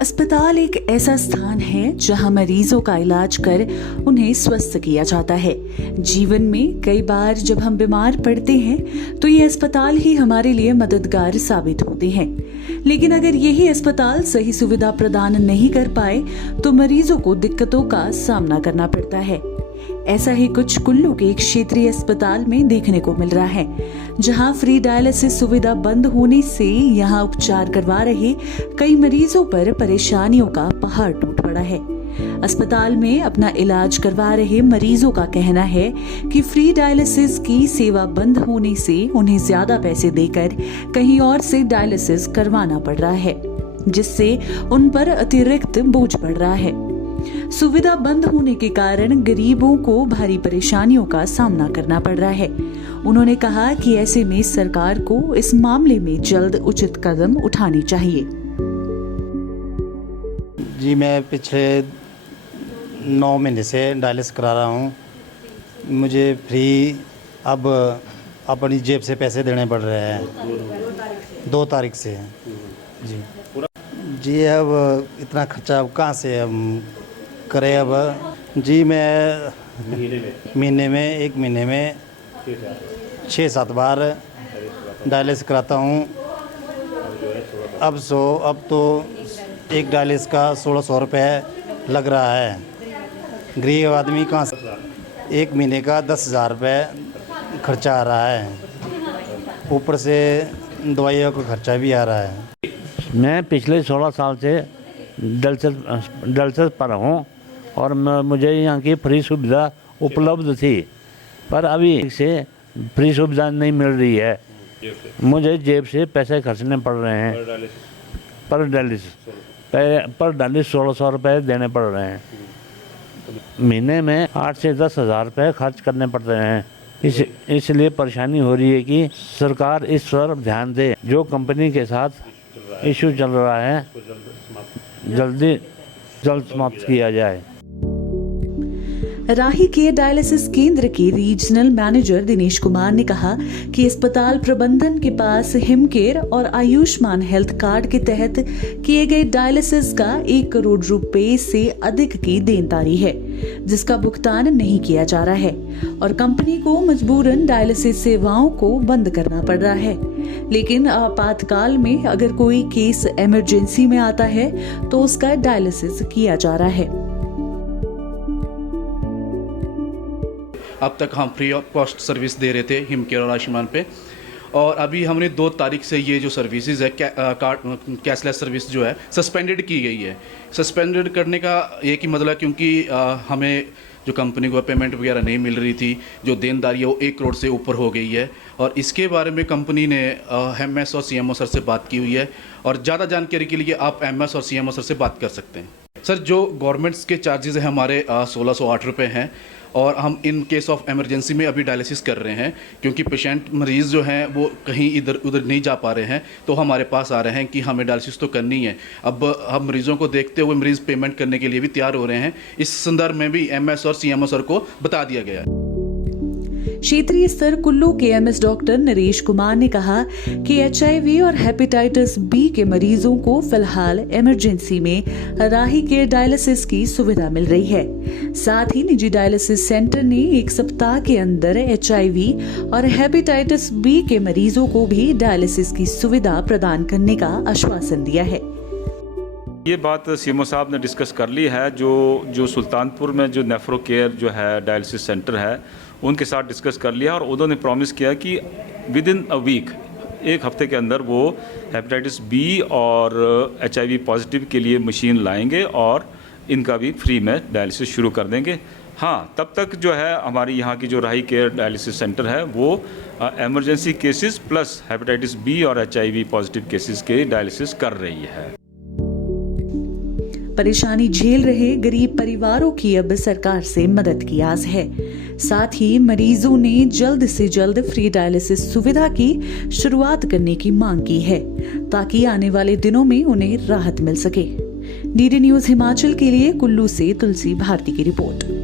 अस्पताल एक ऐसा स्थान है जहां मरीजों का इलाज कर उन्हें स्वस्थ किया जाता है। जीवन में कई बार जब हम बीमार पड़ते हैं तो ये अस्पताल ही हमारे लिए मददगार साबित होते हैं। लेकिन अगर यही अस्पताल सही सुविधा प्रदान नहीं कर पाए तो मरीजों को दिक्कतों का सामना करना पड़ता है। ऐसा ही कुछ कुल्लू के एक क्षेत्रीय अस्पताल में देखने को मिल रहा है, जहां फ्री डायलिसिस सुविधा बंद होने से यहां उपचार करवा रहे कई मरीजों पर परेशानियों का पहाड़ टूट पड़ा है। अस्पताल में अपना इलाज करवा रहे मरीजों का कहना है कि फ्री डायलिसिस की सेवा बंद होने से उन्हें ज्यादा पैसे देकर कहीं और से डायलिसिस करवाना पड़ रहा है, जिससे उन पर अतिरिक्त बोझ पड़ रहा है। सुविधा बंद होने के कारण गरीबों को भारी परेशानियों का सामना करना पड़ रहा है। उन्होंने कहा कि ऐसे में सरकार को इस मामले में जल्द उचित कदम उठाने चाहिए। जी, मैं पिछले 9 महीने से डायलिसिस करा रहा हूँ। मुझे फ्री अब अपनी जेब से पैसे देने पड़ रहे हैं 2 तारीख से। जी अब इतना खर्चा अब कहाँ से हम करें। अब जी मैं महीने में 1 महीने में 6-7 बार डायलिसिस कराता हूँ। अब तो एक डायलिसिस का 1600 रुपये लग रहा है। गरीब आदमी कहाँ से 1 महीने का 10,000 रुपये खर्चा आ रहा है, ऊपर से दवाइयों का खर्चा भी आ रहा है। मैं पिछले 16 साल से डायलिसिस पर हूँ और मुझे यहाँ की फ्री सुविधा उपलब्ध थी, पर अभी से फ्री सुविधा नहीं मिल रही है। मुझे जेब से पैसे खर्चने पड़ रहे हैं पर डायलिसिस 1600 रुपये देने पड़ रहे हैं। महीने में 8 से 10 हज़ार रुपये खर्च करने पड़ते हैं। इसलिए परेशानी हो रही है कि सरकार इस पर ध्यान दे। जो कंपनी के साथ इशू चल रहा है जल्द समाप्त किया जाए। राही केयर डायलिसिस केंद्र के रीजनल मैनेजर दिनेश कुमार ने कहा कि अस्पताल प्रबंधन के पास हिमकेयर और आयुष्मान हेल्थ कार्ड के तहत किए गए डायलिसिस का 1 करोड़ रुपए से अधिक की देनदारी है, जिसका भुगतान नहीं किया जा रहा है और कंपनी को मजबूरन डायलिसिस सेवाओं को बंद करना पड़ रहा है। लेकिन आपातकाल में अगर कोई केस इमरजेंसी में आता है तो उसका डायलिसिस किया जा रहा है। अब तक हम फ्री ऑफ कॉस्ट सर्विस दे रहे थे हिमकेयर और आयुष्मान पे, और अभी हमने 2 तारीख से ये जो सर्विसेज है कैशलेस सर्विस जो है सस्पेंडेड की गई है। सस्पेंडेड करने का एक ही मतलब है क्योंकि हमें जो कंपनी को पेमेंट वगैरह नहीं मिल रही थी, जो देनदारी है वो 1 करोड़ से ऊपर हो गई है, और इसके बारे में कंपनी ने एमएस और सीएमओ सर से बात की हुई है। और ज़्यादा जानकारी के लिए आप एमएस और सीएमओ सर से बात कर सकते हैं। सर, जो गवर्नमेंट्स के चार्जेस हैं हमारे 1608 रुपये हैं, और हम इन केस ऑफ इमरजेंसी में अभी डायलिसिस कर रहे हैं क्योंकि पेशेंट मरीज़ जो हैं वो कहीं इधर उधर नहीं जा पा रहे हैं, तो हमारे पास आ रहे हैं कि हमें डायलिसिस तो करनी है। अब हम मरीज़ों को देखते हुए मरीज़ पेमेंट करने के लिए भी तैयार हो रहे हैं। इस संदर्भ में भी एमएस और सीएमओ सर को बता दिया गया है। क्षेत्रीय स्तर कुल्लू के एमएस डॉक्टर नरेश कुमार ने कहा कि एचआईवी और हेपेटाइटिस बी के मरीजों को फिलहाल इमरजेंसी में राही केयर डायलिसिस की सुविधा मिल रही है। साथ ही निजी डायलिसिस सेंटर ने 1 सप्ताह के अंदर एचआईवी और हेपेटाइटिस बी के मरीजों को भी डायलिसिस की सुविधा प्रदान करने का आश्वासन दिया है। ये बात सीएमओ साहब ने डिस्कस कर ली है। जो सुल्तानपुर में जो नेफ्रो केयर जो है डायलिसिस सेंटर है उनके साथ डिस्कस कर लिया, और उन्होंने प्रॉमिस किया कि विद इन अ वीक, 1 हफ्ते के अंदर वो हेपेटाइटिस बी और एचआईवी पॉजिटिव के लिए मशीन लाएंगे और इनका भी फ्री में डायलिसिस शुरू कर देंगे। हाँ, तब तक जो है हमारी यहाँ की जो राही केयर डायलिसिस सेंटर है वो emergency cases plus hepatitis B और एचआईवी पॉजिटिव केसेस के डायलिसिस कर रही है। परेशानी झेल रहे गरीब परिवारों की अब सरकार से मदद की आस है। साथ ही मरीजों ने जल्द से जल्द फ्री डायलिसिस सुविधा की शुरुआत करने की मांग की है, ताकि आने वाले दिनों में उन्हें राहत मिल सके। डीडी न्यूज हिमाचल के लिए कुल्लू से तुलसी भारती की रिपोर्ट।